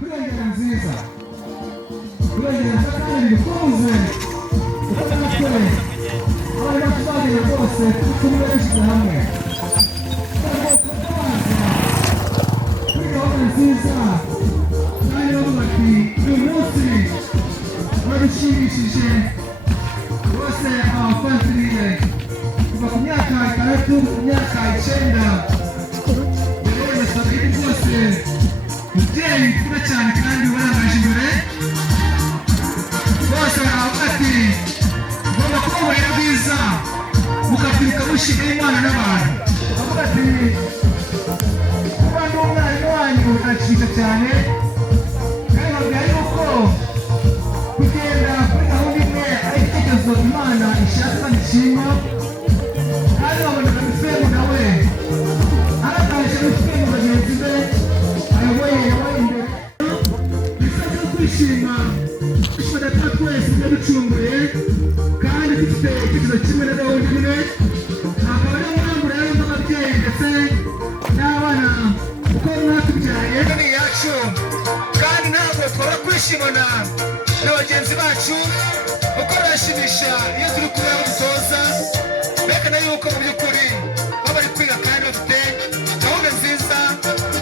kurengera nziza kurengera kandi bikunze ukatwe abana tuzagenda rwose kumwe bishyize hamwe kuri gahunda nziza kandi bavuga ati uyu munsi urabishimishije bose abafatiriye kuva ku myaka 6 ku myaka 9 rero sabiri rwose mubyeyi kure cyane kandi warangaje imbere bose baravuga ati ugomba kuba uburere bwiza mukabyiruka mushimira Imana n'abantu bavuga ati kuba ndi umwarimu wanyu acika cyane kandi babwira yuko kugenda kuri gahunda imwe ari igitekerezo Imana ishaka kandi ishima kandi baboneka Efuremu nawe arataje Efuremu bagenzi be ayoboye imbere bisabye kwishima twishimira ko twese ducunguye kandi dufite icyerekezo kimwe na gahunda imwe akaba ari umurambo rero n'ababyeyi ndetse n'abana uko mwatubyaye ni iyacu kandi ntabwo twabura kwishimana na bagenzi bacu uko bashimisha iyo turi kumwe aho dutoza berekana yuko mu by'ukuri baba bari kwiga kandi bafite gahunda nziza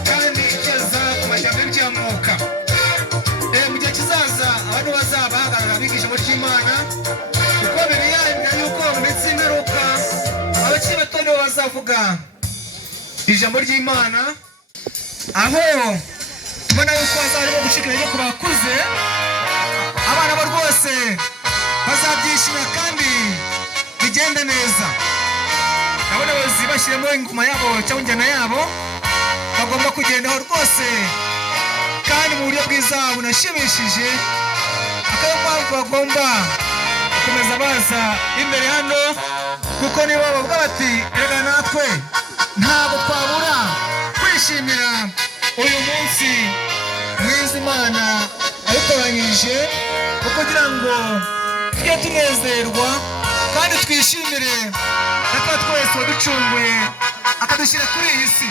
kandi igeza ku majyambere y'umwuka mu gihe kizaza abantu bazaba bahagarara bigisha ijambo ry'Imana kuko bigaragara yuko mu minsi y'imperuka abakiri bato nibo bazavuga ijambo ry'Imana aho tubona yuko hazarimo gushikiranya ku bakuze abana bo rwose bazabyishimira kandi bigende neza abana bose bashyiremo ingoma yabo cyangwa injyana yabo bagomba kugendaho rwose kandi mu buryo bwiza bunashimishije akaba mpamvu bagomba gukomeza baza imbere hano kuko nibo bavuga bati erega natwe ntabwo twabura kwishimira uyu munsi mwiza Imana yadutoranyirije kugira ngo tujye tunezerwa kandi twishimire natwe twese waducunguye akadushyira kuri iyi si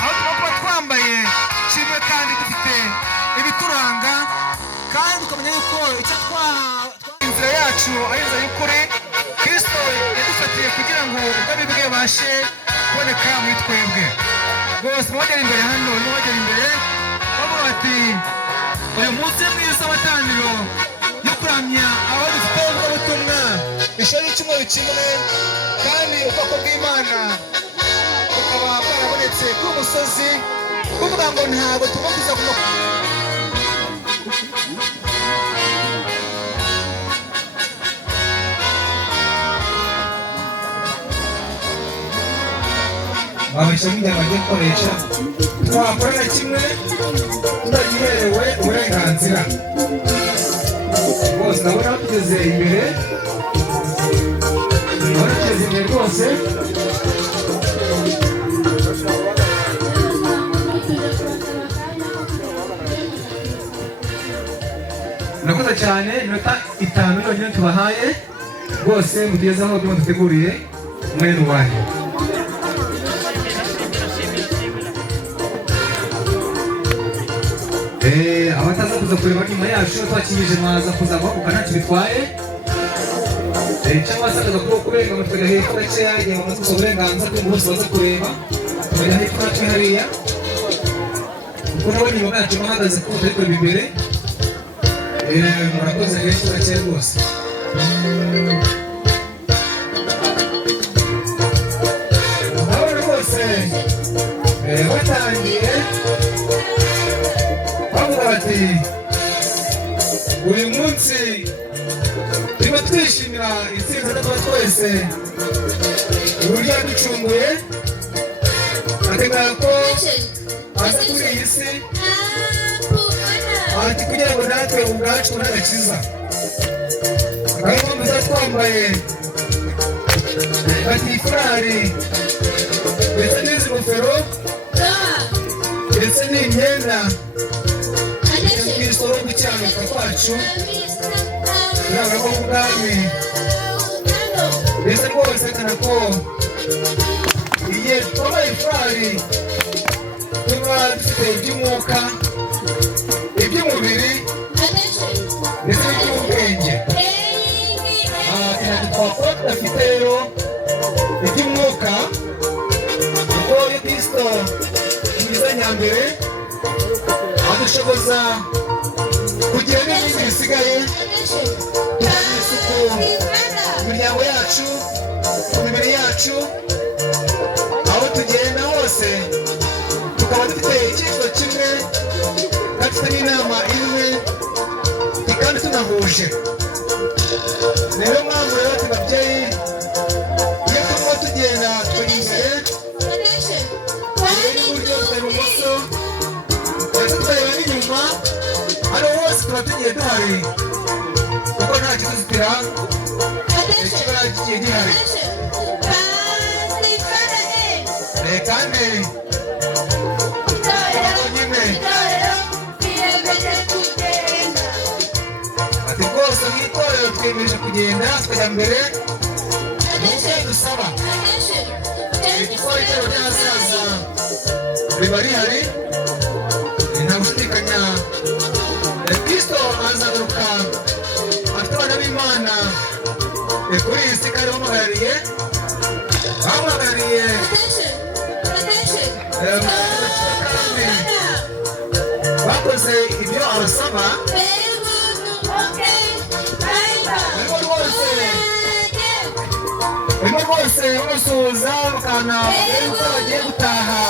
aho tugomba kuba twambaye kimwe kandi dufite ibituranga kandi tukamenya yuko icyo inzira yacu ari inzira y'ukuri Kristo yadufatiye kugira ngo ubwami bwe bubashe kuboneka muri twebwe rwose mwagera imbere hano mwagera imbere bavuga bati uyu munsi mwiza w'amatangiriro yo kuramya aho dufite ubutumwa ishuri cy'umweru kimwe kandi ubwoko bw'Imana bukaba bwarabonetse ku musozi kuvuga ngo ntabwo tugomba kuza abashyira inyama yo gukoresha twakorera kimwe tutagiherewe uburenganzira bose ndabona tugeze imbere rwose murakoze cyane iminota 5 yonyine tubahaye rwose mutugezeho ibyo duteguriye mwene wanyu abataza kuza kureba nyuma yacu twakirije mwaza kuza guhaguka ntacyo bitwaye cyangwa se akaza kurenga ngo tukajya hepfo gakeya igihe bamaze kuza uburenganzira bw'umuntu bose baza kureba tukajya hepfo gace hariya kuko nabo nyuma yacu bahagaze kuko turi kureba imbere murakoze hepfo gakeya rwose ndabona rwose batangiye bati uyu munsi turimo twishimira itsinda ry'aba twese uburyo yaducunguye ateganya ko aza kuri iyi si ati kugira ngo natwe ubwacu tubone agakiza akaba ariyo mpamvu tuba twambaye batifurari ndetse n'izi ngofero ndetse n'imyenda Kristo wo gucyanuka kwacu kuranga ko ubwami mbese rwose kana ko igihe twabaye ifari tuba dufite iby'umwuka Kristo mwiza nyambere adushoboza kugira n'ibindi bisigaye tugira isuku mu miryango yacu mu mibiri yacu aho tugenda hose tukaba dufite icyifuzo kimwe kandi dufite n'inama imwe kandi tunahuje. Niyo mpamvu rero ati babyeyi iyo turimo tugenda turi imbere iburyo turi ibumoso ndetse tureba n'inyuma hano hose tuba tugiye duhari kuko nta kiduzitira ikibara kigiye gihari kandi nyine ati rwose nk'itorero twiyemeje kugenda tukajya mbere n'ibyo dusaba kuko itorero ry'ahazaza riba rihari nta gushidikanya Kristo azagaruka afite abana b'Imana kuri iyi si kandi bamuhagarariye bakoze ibyo abasaba barimo rwose basuhuza bakana uko bagiye gutaha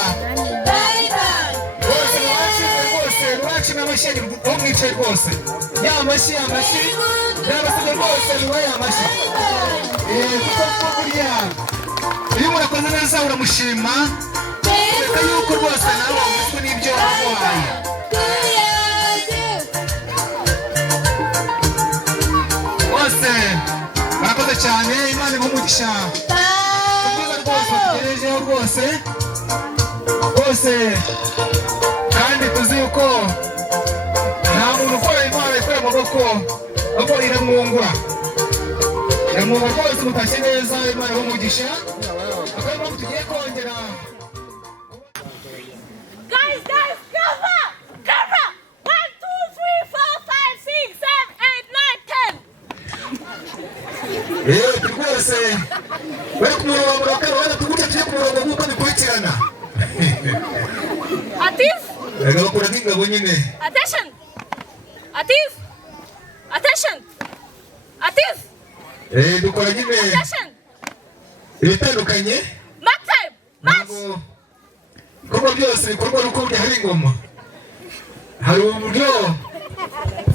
rwose rwacimwe amashyi aho mwicaye rwose ya mashyi byabasabye rwose niba ya mashyi kuko burya iyo umuntu akoze neza uramushima reka yuko rwose nawe wumvizwe n'ibyo wamuhaye bose barakoze cyane Imana imuha kubwiza rwose tugerejeho rwose kandi tuzi yuko nta muntu ukora Imana ikora amaboko ahubwo iramwungura rwose mutashye neza Imana imuha umugisha akaba impamvu tugiye kongera. Guys, cover! 1, 2, 3, 4, 5, 6, 7, 8, 9, 10. Rwose bari ku murongo wa kane wenda tuguce tujye ku murongo nk'uko bikurikirana. Atif! Reka bakora nk'ingabo nyine. Attention! Atif! Attention! Atif! Dukora nyine Attention! ibitandukanye. Mark time! March! Ibikorwa byose bikorwa n'uko burya hari ingoma. Hari uburyo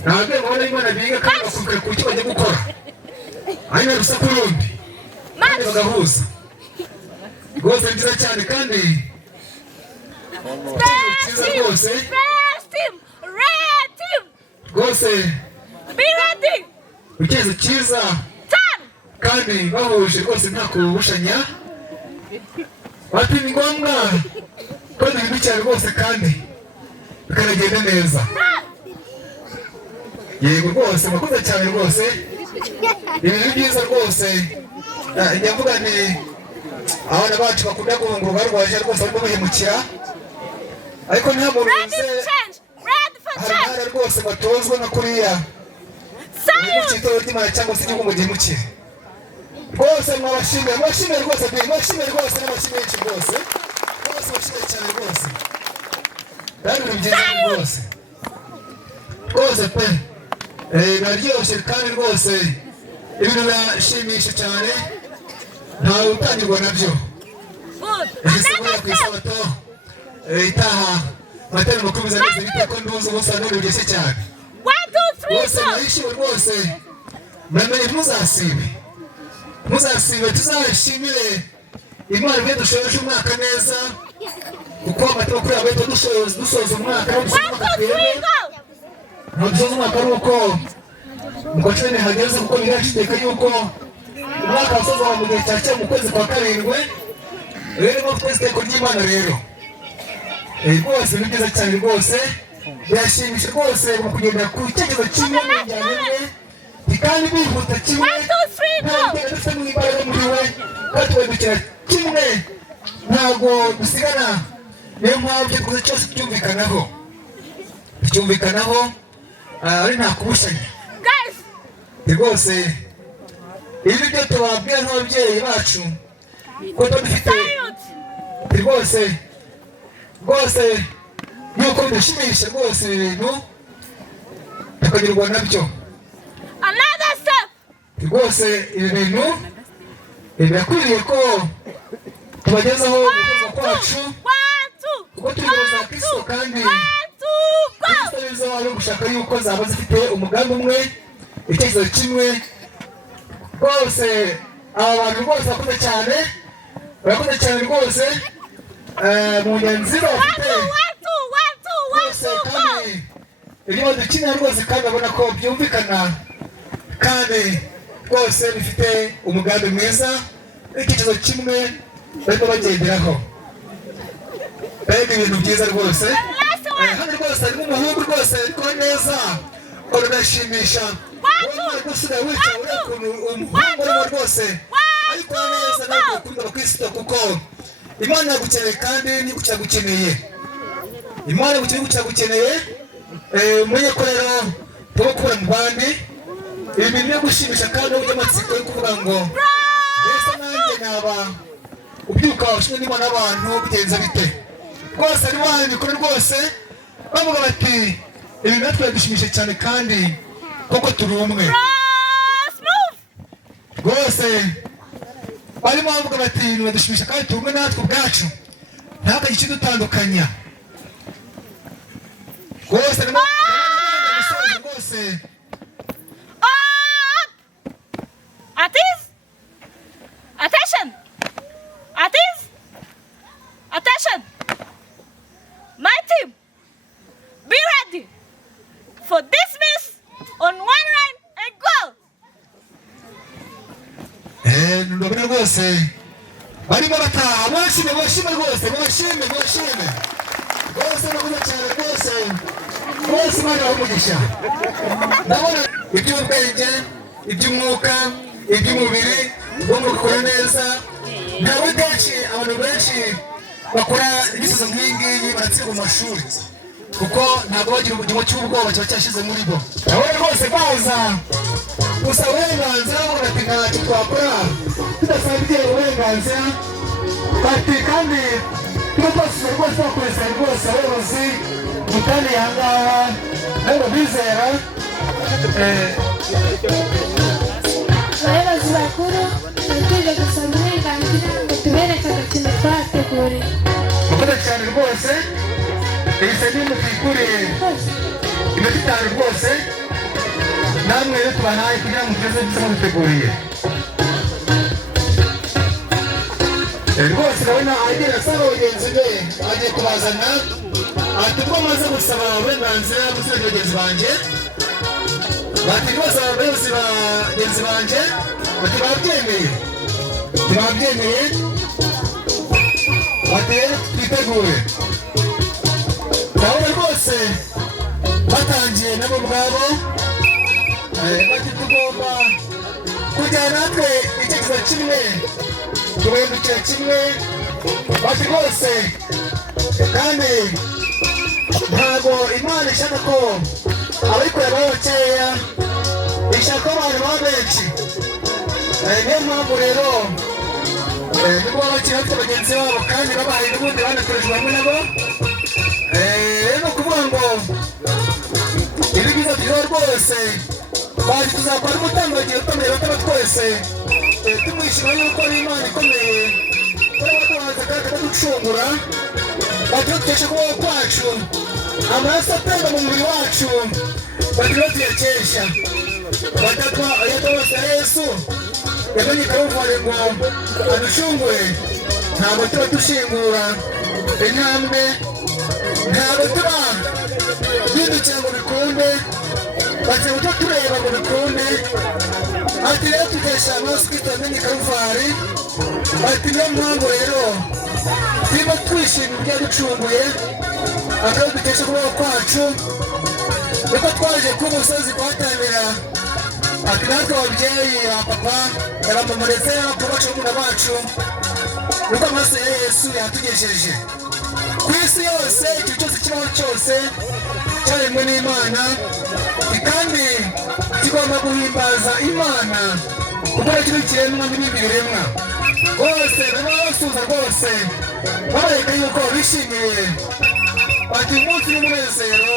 ntabwo abana b'Imana biga kandi bakumvira ku cyo bajya gukora. Ari na rusaku rundi kandi bagahuza rwose nziza cyane kandi cyiza rwose rwose ucyeze cyiza kandi bahuje rwose nta kubushanya bati ni ngombwa ko ibintu cyane rwose kandi bikanagenda neza. Yego rwose mwakoze cyane rwose ibintu byiza rwose njya mvuga ni abana bacu bakunda guhunga barwaje rwose barimo bahemukira ariko nta muntu hari rwose batozwa no kuriya icyitoro ry'Imana cyangwa se igihugu mu gihemukire rwose mwabashimira rwose mwashimira rwose n'amashyi menshi rwose bashimira cyane rwose kandi ibintu byiza rwose pe biraryoshye kandi rwose ibintu birashimisha cyane ntawe utangirwa nabyo. Isabura ku isabato itaha amatara makumyabiri n'abiri bita ko nduzi ubusa n'ubu biryoshye cyane rwose nahishimwe rwose muramenye ntuzasibe tuzashimire Imana ibyo dushoje umwaka neza kuko amatara kuri abo dusoza umwaka ntabwo umwaka ari uko mu kwa cumi hageze kuko birashidika yuko umwaka wasoza mu gihe cya mu kwezi kwa karindwi rero mo twese iteko ry'Imana rero rwose ni byiza cyane rwose birashimisha rwose mu kugendera ku cyerekezo kimwe mu njyana imwe kandi bihuta kimwe ntabwo dufite n'imbaraga muri we kandi tubadukira kimwe ntabwo dusigana niyo mpamvu icyo dukoze cyose tucyumvikanaho ari nta kubushanya rwose ibi byo tubabwira nk'ababyeyi bacu ko dufite rwose rwose yuko bidushimisha rwose ibintu tukanyurwa nabyo. Another step. Rwose ibi bintu birakwiriye ko tubagezaho gukorwa kwacu kuko tuyoboza Kristo kandi Kristo nizo wari gushaka yuko zaba zifite umugambi umwe icyerekezo kimwe. Rwose aba bantu rwose barakoze cyane rwose mu ngenzi bafite rwose kandi ibyo badukinira rwose kandi babona ko byumvikana kandi rwose bifite umugambi mwiza n'icyerekezo kimwe barimo bagenderaho. Mbega ibintu byiza rwose. Hano rwose harimo umuhungu rwose ariko neza uranashimisha wowe gusiga wicaye ureba ukuntu umuhungu urimo rwose ariko neza nawe ukunda abakristo kuko Imana yagukeneye kandi niko cyagukeneye. Imana yagukeneye umenye ko rero tuba kubura mu bandi ibi bintu byo gushimisha kandi ujya amatsiko yo kuvuga ngo mbese nanjye naba ubyuka washimwe n'Imana n'abantu bigenza bite. Rwose ari wahaye mikoro rwose bavuga bati ibi natwe bidushimisha cyane kandi koko turi umwe. Rwose barimo bavuga bati ibintu bidushimisha kandi turi umwe natwe ubwacu ntabwo ikidutandukanya. Rwose arimo rwose Attention! Attention! My team, be ready for dismiss on one line and go! Ndabona rwose barimo bataha mwashime rwose mwashime rwose nakuze cyane rwose Imana umugisha. Ndabona iby'ubwenge iby'umwuka iby'umubiri ugomba gukora neza. Ntabwo kenshi abantu benshi bakora imisozo nk'iyi ngiyi baratsinda mu mashuri kuko ntabwo bagira ubugingo cy'ubwoba kiba cyashize muri bo. Ndabona rwose baza gusa uburenganzira bavuga ati ntacyo twakora tudasabye uburenganzira bati kandi tuba twasuze rwose bakoresha rwose abayobozi mutaniye aha ngaha nabo bizera abayobozi bakuru batuje gusaba uburenganzira ngo tubereke agakino twateguriye. mukoze cyane rwose ihise n'imwe tuyikuriye iminota 5 rwose namwe rero tubahaye kugira ngo tugeze ibyo muteguriye. Rwose urabona agiye asaba bagenzi be agiye kubazana ati ubwo amaze gusaba uburenganzira gusaba bagenzi banjye bati rwose abayobozi bagenzi banjye bati babyemeye bati twitegure. Ndabona rwose batangiye nabo ubwabo bati tugomba kujyana natwe icyerekezo kimwe tubahindukira kimwe. Bati rwose kandi ntabwo Imana ishaka ko abayikorera baba bakeya ishaka ko abantu baba benshi. Niyo mpamvu rero nubwo baba bakiri bafite bagenzi babo kandi babahaye n'ubundi banakoreshwa hamwe nabo rero kuvuga ngo ibi byiza byiza rwose baje tuzakora umutambagiye ukomeye bataba twese tumwishima yuko ari Imana ikomeye kuba tubanza kandi kuducungura bagiye dukesha kubaho kwacu amaraso atemba mu mubiri wacu bagiye tuyakesha batatwa ayata bose ya Yesu yamenye Kaluvali ngo aducungure. Ntabwo tuba dushingura intambwe ntabwo tuba duhindukira ngo bikunde bati ngo tureba ngo bikunde ati rero tukesha amaraso Kristo yamenye Kaluvali. Ati niyo mpamvu rero turimo twishimira ibyo yaducunguye akaba dukesha kubaho kwacu niko twaje ku musozi kuhatabira. Ati natwe ababyeyi papa abamama ndetse n'abakuru bacu niko amaraso ya Yesu yatugejeje ku isi yose. Ikintu cyose kibaho cyose cyaremwe n'Imana kandi kigomba guhimbaza Imana kuko ari cyo kiremwa n'ibindi biremwa. Bose baba basuza rwose babereka yuko bishimiye bati umunsi n'umunezero,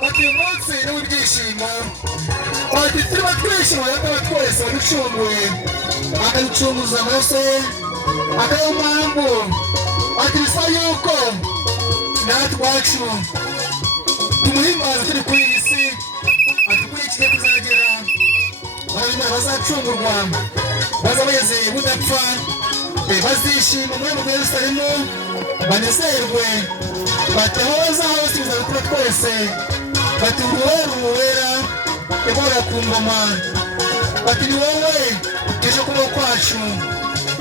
bati umunsi n'uw'ibyishimo, bati turimo twishima yakaba twese waducunguye akaducunguza amaraso ye, akaba mpamvu ati bisaba yuko natwe iwacu tumuhimbaza turi kuri iyi si, ati kuri iki gihe kuzagera abanyarwanda bazacungurwa baza bayizeye budapfa, bazishima muri mu Yerusalemu banezerwe, bati aho bazaba basubiza gukura twese, bati uwera yabora ku ngoma, bati ni wowe tuje kubaho kwacu,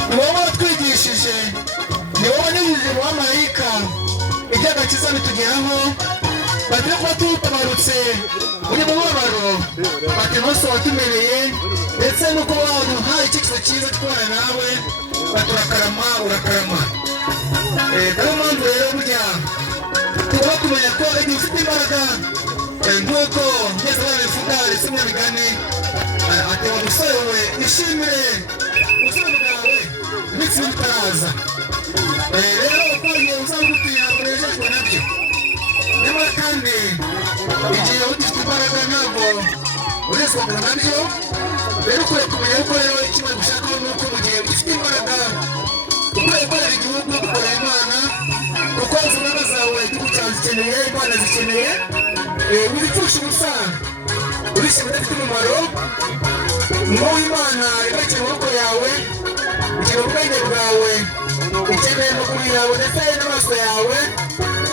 ni wowe watwigishije, ni wowe ninyujije mu bamarayika iby'agakiza bitugeraho, bati no kuba tutabarutse uri mu mubabaro, bati bose watumereye ndetse no kuba waduhaye icyerekezo cyiza twabana nawe, bati urakarama urakarama. Niyo mpamvu rero burya tugomba kumenya ko igihe ufite imbaraga nk'uko mwese barabivuga ndetse mwabigane, ati wa musore we ishimire ubusore bwawe iminsi bitaraza, rero uko igihe uzabugutinya unejejwe nabyo, nyamara kandi igihe ugifite imbaraga ntabwo unezezwa nabyo, rero ukwiye kumenya yuko rero icyo gushakaho ni uko mu gihe ugifite imbaraga ukwiye gukorera igihugu, gukorera Imana, kuko izo mbaraga zawe igihugu cyawe zikeneye, Imana zikeneye, wipfusha ubusa ubishyira udafite umumaro, nk'uwo Imana ibakira amaboko yawe, ugira ubwenge bwawe, ukeneye amaguru yawe ndetse n'amaso yawe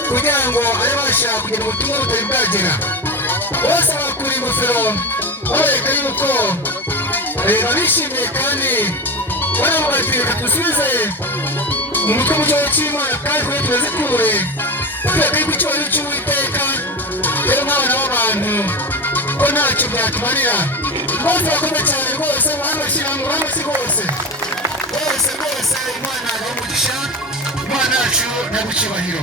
kugira ngo abe abasha kugira ubutumwa butari bwagera. Bose bakura ingofero babereka yuko babishimiye kandi baravuga ati reka dusubize mu mutwe mu gihugu cy'Imana kandi kugira tumeze kure, kubera yuko icyubahiro cy'Uwiteka rero nk'abana b'abantu ko ntacyo byatumarira. Bose bakomeye cyane rwose, bahamashyira ngo bahamashyi rwose rwose, Imana yabaha umugisha, Imana yacu yaguha icyubahiro.